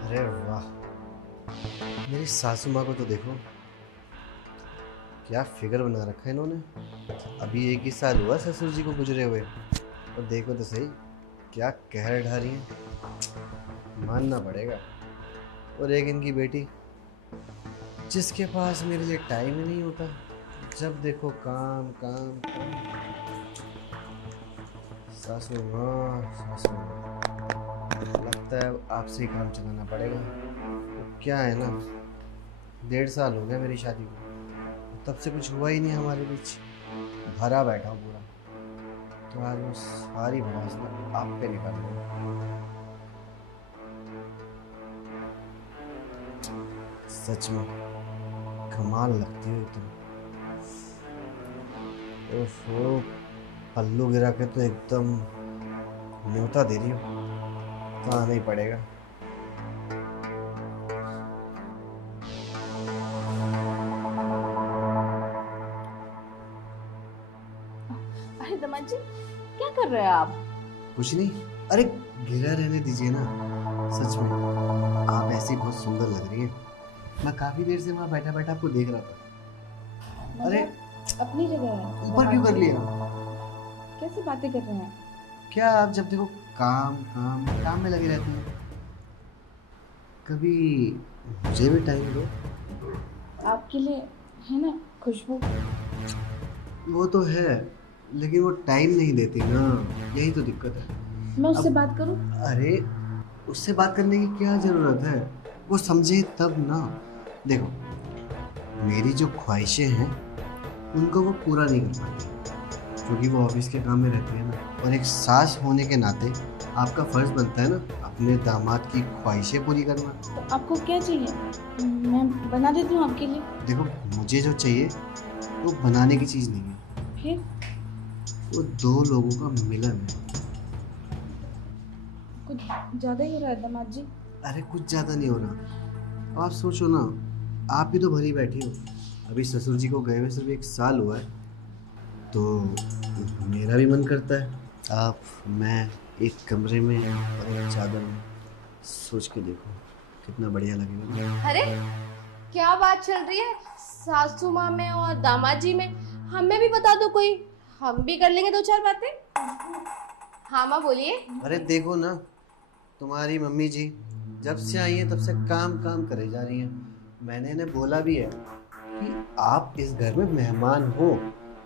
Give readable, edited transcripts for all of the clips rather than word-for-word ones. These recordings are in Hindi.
अरे वाह, मेरी सासू माँ को तो देखो, क्या फिगर बना रखा है इन्होंने। अभी 1 ही साल हुआ ससुर जी को गुजरे हुए, और देखो तो सही क्या कहर ढा रही हैं, मानना पड़ेगा। और एक इनकी बेटी, जिसके पास मेरे लिए टाइम ही नहीं होता, जब देखो काम काम काम। सासू माँ, सासू माँ, लगता है आपसे ही काम चलाना पड़ेगा। तो क्या है ना, 1.5 साल हो गया मेरी शादी को, तब से कुछ हुआ ही नहीं हमारे बीच, भरा बैठा हूँ पूरा। तो आज वो सारी भड़ास ना आप पे निकाल दूँ। सच में कमाल लगती हो तुम। ओफो, पल्लू गिरा के तो एकदम न्योता दे रही हो, तो आना ही पड़ेगा। अरे दमाद जी, क्या कर रहे हैं आप? कुछ नहीं, अरे गिरा रहने दीजिए ना। सच में आप ऐसी बहुत सुंदर लग रही हैं। मैं काफी देर से वहाँ बैठा बैठा आपको देख रहा था। अरे अपनी जगह है। ऊपर क्यों कर लिया? कैसी बातें कर रहे हैं? क्या आप जब देखो काम काम काम में लगे रहती हैं, कभी मुझे भी टाइम दो। आपके लिए है ना खुशबू। वो तो है, लेकिन वो टाइम नहीं देती ना, यही तो दिक्कत है। मैं उससे अब- बात करूं? अरे उससे बात करने की क्या ज़रूरत है, वो समझे तब ना। देखो, मेरी जो ख्वाहिशें हैं उनको वो पूरा नहीं कर पाती, क्योंकि वो ऑफिस के काम में रहती है ना। और एक सास होने के नाते आपका फ़र्ज़ बनता है ना अपने दामाद की ख्वाहिशें पूरी करना। तो आपको क्या चाहिए? मैं बना देती हूँ आपके लिए। देखो, मुझे जो चाहिए वो बनाने की चीज़ नहीं है, फिर वो 2 लोगों का मिलन है। कुछ ज़्यादा ही हो रहा है दमाद जी। अरे कुछ ज़्यादा नहीं हो रहा। अब आप सोचो ना, आप भी तो भरी बैठी हो। अभी ससुर जी को गए हुए सिर्फ 1 साल हुआ है, तो मेरा भी मन करता है आप मैं एक कमरे में और एक चादर में। सोच के देखो कितना बढ़िया लगेगा ना। अरे क्या बात चल रही है सासू माँ में और दामाद जी में? हमें भी बता दो कोई, हम भी कर लेंगे 2-4 बातें। हाँ माँ बोलिए। अरे देखो ना, तुम्हारी मम्मी जी जब से आई हैं तब से काम काम करे जा रही हैं। मैंने इन्हें बोला भी है कि आप इस घर में मेहमान हो,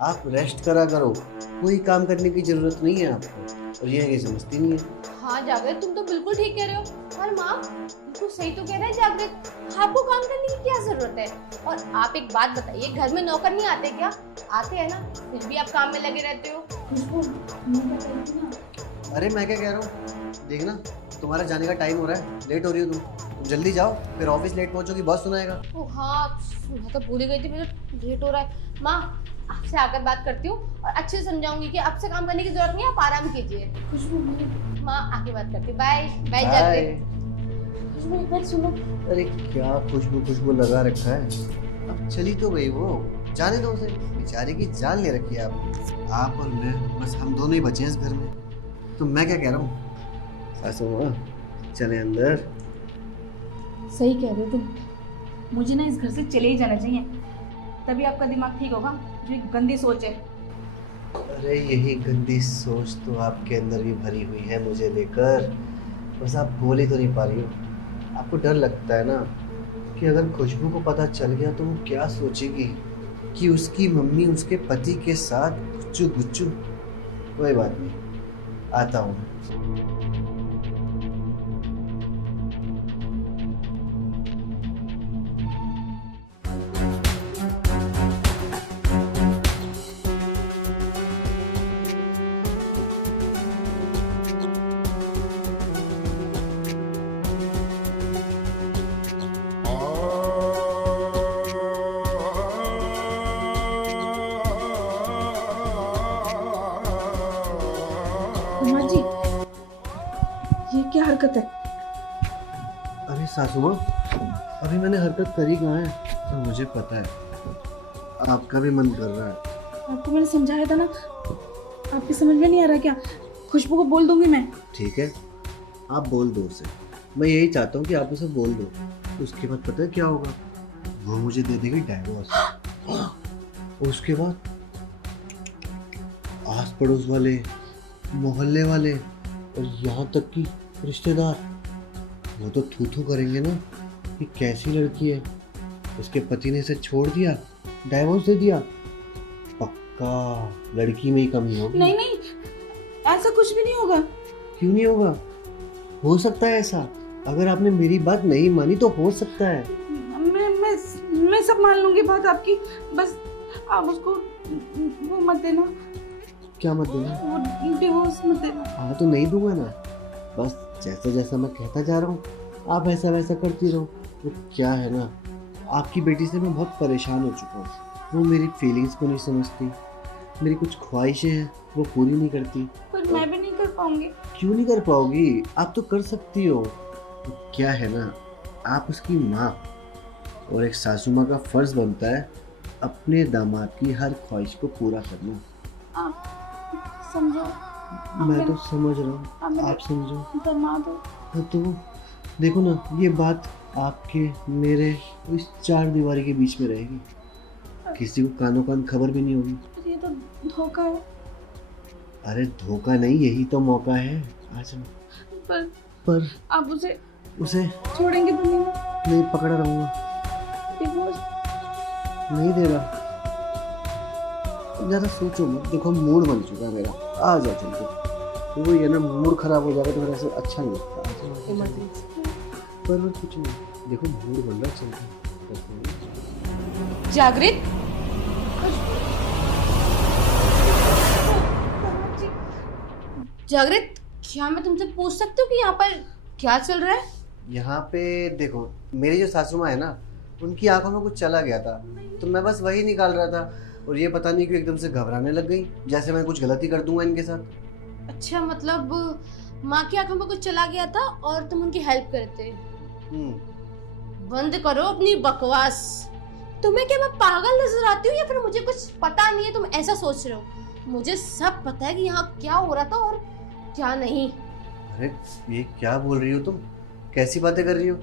आप रेस्ट करा करो, कोई काम करने की ज़रूरत नहीं है आपको, और ये समझती नहीं है। हाँ जागृत, तुम तो बिल्कुल ठीक कह रहे हो। और माँ बिल्कुल सही तो कह रहे हैं जागृत, आपको काम करने की क्या जरूरत है? और आप एक बात बताइए, घर में नौकर नहीं आते क्या? आते हैं ना, फिर भी आप काम में लगे रहते हो। खुशबू, मैं क्या कह रही थी ना। अरे मैं क्या कह रहा हूँ, देखना तुम्हारा जाने का टाइम हो रहा है, लेट हो रही हो तुम जल्दी जाओ, फिर ऑफिस लेट पहुंचोगी, बॉस सुनाएगा। ओ हाँ, मैं तो भूल ही गई थी, मुझे लेट हो रहा है। माँ आपसे आकर बात करती हूँ और अच्छे से समझाऊंगी कि आपसे काम करने की जरूरत नहीं है, आप आराम कीजिए। खुशबू माँ आके बात करती हूँ। Bye bye bye. जागृत। खुशबू एक बार सुनो। अरे क्या खुशबू खुशबू लगा रखा है, अब चली तो गई वो, जाने दो उसे, बेचारे की जान ले रखी है आपने। आप और मैं, बस हम दोनों ही बचे हैं इस घर में। तो मैं क्या कह रहा हूँ, सासू माँ चले अंदर। सही कह रहे हो तुम, मुझे ना इस घर से चले ही जाना चाहिए, तभी आपका दिमाग ठीक होगा। जो एक गंदी सोच है। अरे यही गंदी सोच तो आपके अंदर भी भरी हुई है मुझे लेकर, बस आप बोल ही तो नहीं पा रही हो। आपको डर लगता है ना कि अगर खुशबू को पता चल गया तो वो क्या सोचेगी कि उसकी मम्मी उसके पति के साथ गुच्चू गुच्चू। कोई बात नहीं, आता हूँ। दमाद जी, ये क्या हरकत है? अरे सासू माँ, अभी मैंने हरकत करी कहाँ है, तो मुझे पता है आपका भी मन कर रहा है। आपको मैंने समझाया था ना, आपकी समझ में नहीं आ रहा क्या? खुशबू को बोल दूंगी मैं। ठीक है, आप बोल दो उसे। मैं यही चाहता हूँ कि आप उसे बोल दो। उसके बाद पता है क्या होगा? वो मुझे दे देगी डाइवोर्स। उसके बाद आस पड़ोस वाले, मोहल्ले वाले और यहाँ तक कि रिश्तेदार, वो तो थू थू करेंगे ना कि कैसी लड़की है, उसके पति ने इसे छोड़ दिया, डाइवोर्स दे दिया। पक्का लड़की में ही कमी होगी। नहीं नहीं, ऐसा कुछ भी नहीं होगा। क्यों नहीं होगा? हो सकता है ऐसा। अगर आपने मेरी बात नहीं मानी तो हो सकता है। मैं सब मान लूंगी बात आपकी, बस आप उसको वो मत देना। क्या मत देना? वो डिवोर्स मत देना। हाँ तो नहीं दूंगा ना। बस जैसा जैसा मैं कहता जा रहा हूँ आप ऐसा वैसा करती रहो। वो क्या है ना, आपकी बेटी से मैं बहुत परेशान हो चुका हूँ। वो मेरी फीलिंग्स को नहीं समझती, मेरी कुछ ख्वाहिशें हैं वो पूरी नहीं करती। पर मैं भी नहीं कर पाऊंगी। क्यों नहीं कर पाओगी? आप तो कर सकती हो। तो क्या है ना, आप उसकी माँ और एक सासू माँ का फर्ज बनता है अपने दामाद की हर ख्वाहिश को पूरा करना। आप समझो। मैं तो समझ रहा हूँ, आप समझो। तो देखो ना, ये बात आपके मेरे इस चार दीवारी के बीच में रहेगी, किसी को कानों कान खबर भी नहीं होगी। ये तो धोखा है। अरे धोखा नहीं, यही तो मौका है आज। पर आप उसे छोड़ेंगे तो नहीं? नहीं, पकड़ा रहूंगा, डिवोर्स नहीं दे रहा। ज़्यादा सोचो मत, देखो मूड बन चुका है मेरा। आ जाओ चलते। वो ये ना, मूड खराब हो जाएगा तो मेरा ऐसे अच्छा नहीं लगता। पर कुछ नहीं, देखो मूड बन रहा, चलते। जागृत, जागृत, क्या मैं तुमसे पूछ सकती हूँ कि यहाँ पर क्या चल रहा है? यहाँ पे देखो, मेरी जो सासू माँ है ना, उनकी आंखों में कुछ चला गया था, तो मैं बस वही निकाल रहा था। और ये पता नहीं क्यों एकदम से घबराने लग गई, जैसे मैं कुछ गलती कर दूंगा इनके साथ। अच्छा, मतलब माँ की आंखों में कुछ चला गया था और तुम उनकी हेल्प करते। बंद करो अपनी बकवास। तुम्हें क्या मैं पागल नजर आती हूँ या फिर मुझे कुछ पता नहीं है, तुम ऐसा सोच रहे हो? मुझे सब पता है कि यहाँ क्या हो रहा था और क्या नहीं। अरे ये क्या बोल रही हो तुम? कैसी बातें कर रही हो?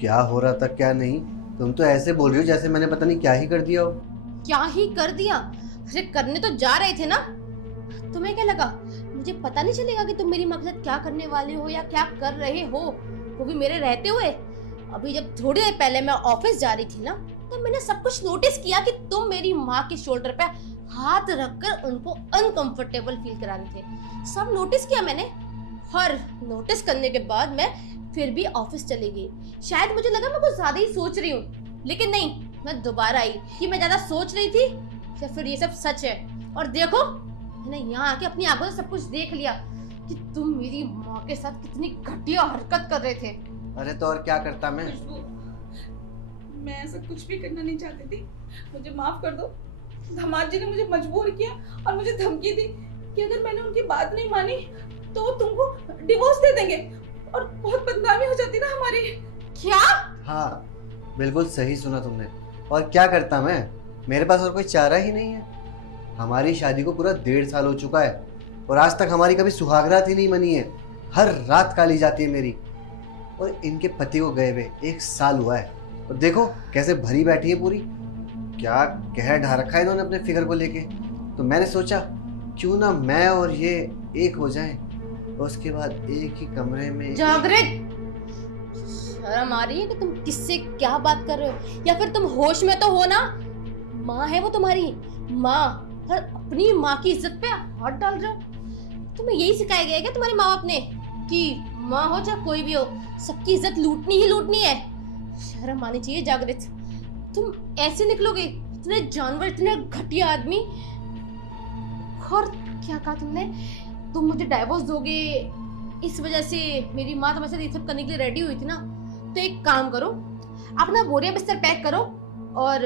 क्या हो रहा था क्या नहीं? तुम तो ऐसे बोल रही हो जैसे मैंने पता नहीं क्या ही कर दिया हो। क्या ही कर दिया? अरे करने तो जा रहे थे ना। तुम्हें क्या लगा मुझे पता नहीं चलेगा कि तुम मेरी माँ के साथ क्या करने वाले हो या क्या कर रहे हो, वो भी मेरे रहते हुए? अभी जब थोड़ी देर पहले मैं ऑफिस जा रही थी ना, तो मैंने सब कुछ नोटिस किया कि तुम मेरी माँ के शोल्डर पे हाथ रखकर उनको अनकंफर्टेबल फील करा रहे थे। सब नोटिस किया मैंने, और नोटिस करने के बाद मैं फिर भी ऑफिस चली गई। शायद मुझे लगा मैं कुछ ज्यादा ही सोच रही हूँ, लेकिन नहीं, मैं दोबारा आई कि मैं ज्यादा सोच रही थी या फिर ये सब सच है। और देखो, मैंने यहाँ आके अपनी आंखों से सब कुछ देख लिया कि तुम मेरी माँ के साथ कितनी घटिया हरकत कर रहे थे। अरे तो और क्या करता मैं? मैं ऐसा कुछ भी करना नहीं चाहती थी, मुझे माफ कर दो। दामाद जी ने मुझे मजबूर किया और मुझे धमकी दी कि अगर मैंने उनकी बात नहीं मानी तो वो तुमको डिवोर्स दे देंगे और बहुत बदनामी हो जाती ना हमारी। क्या? हाँ बिल्कुल सही सुना तुमने। और क्या करता मैं? मेरे पास और कोई चारा ही नहीं है। हमारी शादी को पूरा 1.5 साल हो चुका है और आज तक हमारी कभी सुहागरात ही नहीं बनी है। हर रात काली जाती है मेरी। और इनके पति को गए हुए 1 साल हुआ है और देखो कैसे भरी बैठी है पूरी। क्या कहर ढा रखा है इन्होंने अपने फिगर को लेके। तो मैंने सोचा क्यों ना मैं और ये एक हो जाएं और उसके बाद एक ही कमरे में। जागृत, शर्म आ रही है कि तुम किससे क्या बात कर रहे हो? या फिर तुम होश में तो हो ना? माँ है वो तुम्हारी माँ, और अपनी माँ की इज्जत पे हाथ डाल रहे हो? तुम्हें यही सिखाया गया है क्या तुम्हारे माँ बाप ने कि माँ हो चाहे कोई भी हो, सबकी इज्जत लूटनी ही लूटनी है? शर्म आनी चाहिए जागृत। तुम ऐसे निकलोगे? इतने जानवर, इतने घटिया आदमी। और क्या कहा तुमने? तुम मुझे डाइवोर्स दोगे इस वजह से? मेरी माँ तुम्हारे साथ ये सब करने के लिए रेडी हुई थी ना। तो एक काम करो, अपना बोरिया बिस्तर पैक करो और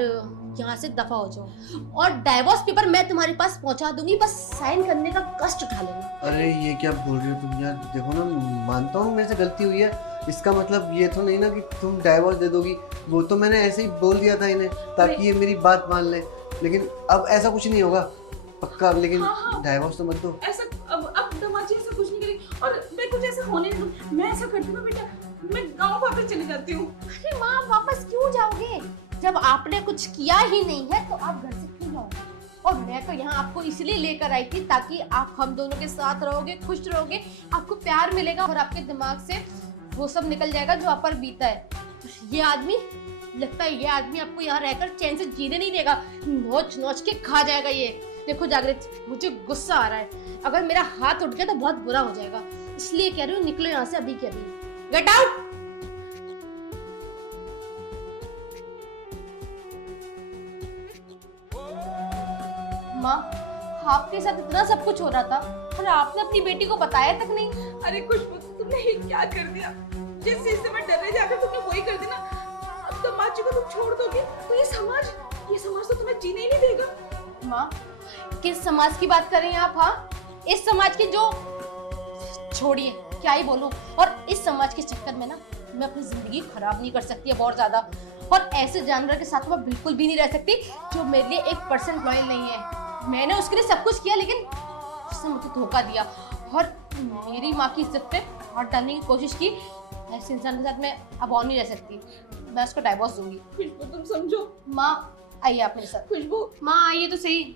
यहाँ से दफा हो जाओ, और डाइवोर्स पेपर मैं तुम्हारे पास पहुंचा दूंगी, बस साइन करने का कष्ट उठा लेना। अरे ये क्या बोल रही हो तुम यार? देखो ना, मानता हूँ मेरे से गलती हुई है, इसका मतलब ये तो नहीं ना कि तुम डाइवोर्स दे दोगी। वो तो मैंने ऐसे ही बोल दिया था इन्हें ताकि ये मेरी बात मान ले, लेकिन अब ऐसा कुछ नहीं होगा पक्का। लेकिन हाँ। डाइवोर्स तो मत दो। ऐसा अब दामाद जी ऐसा कुछ मुझे ऐसा होने नहीं दूँ। मैं ऐसा करती हूँ ना बेटा, मैं गाँव वापस चली जाती हूँ। अरे माँ, आप वापस क्यों जाओगे? जब आपने कुछ किया ही नहीं है तो आप घर से क्यों जाओगे? और मैं तो यहाँ आपको इसलिए लेकर आई थी ताकि आप हम दोनों के साथ रहोगे, खुश रहोगे, आपको प्यार मिलेगा और आपके दिमाग से वो सब निकल जाएगा जो आप पर बीता है। ये आदमी, लगता है ये आदमी आपको यहाँ रहकर चैन से जीने नहीं देगा, नोच नोच के खा जाएगा ये। देखो जागृत, मुझे गुस्सा आ रहा है, अगर मेरा हाथ उठ गया तो बहुत बुरा हो जाएगा, इसलिए कह रही हूँ निकलो यहाँ से अभी के अभी। Get out. माँ, आपके साथ इतना सब कुछ हो रहा था और आपने अपनी बेटी को बताया तक नहीं। अरे खुशबू, तुमने ये क्या कर दिया? जिस चीज से मैं डरने जाकर तुमने वही कर दी ना। अब तो माँ जी को तुम छोड़ दोगे तो ये समाज तो तुम्हें जीने ही नहीं देगा। माँ, किस समाज की बात कर रही हैं आप? हाँ, इस समाज की जो, छोड़िए क्या ही बोलूं। और इस समाज के चक्कर में ना मैं अपनी जिंदगी खराब नहीं कर सकती है बहुत ज्यादा, और ऐसे जानवर के साथ मैं बिल्कुल भी नहीं रह सकती जो मेरे लिए 1% लॉयल नहीं है। मैंने उसके लिए सब कुछ किया लेकिन उसने मुझे धोखा दिया और मेरी माँ की इज्जत पे हाथ डालने की कोशिश की। ऐसे इंसान के साथ मैं अब और नहीं रह सकती, मैं उसको डाइवोर्स दूंगी। खुशबू तुम समझो। माँ आइए आप मेरे साथ। खुशबू माँ आइए तो सही।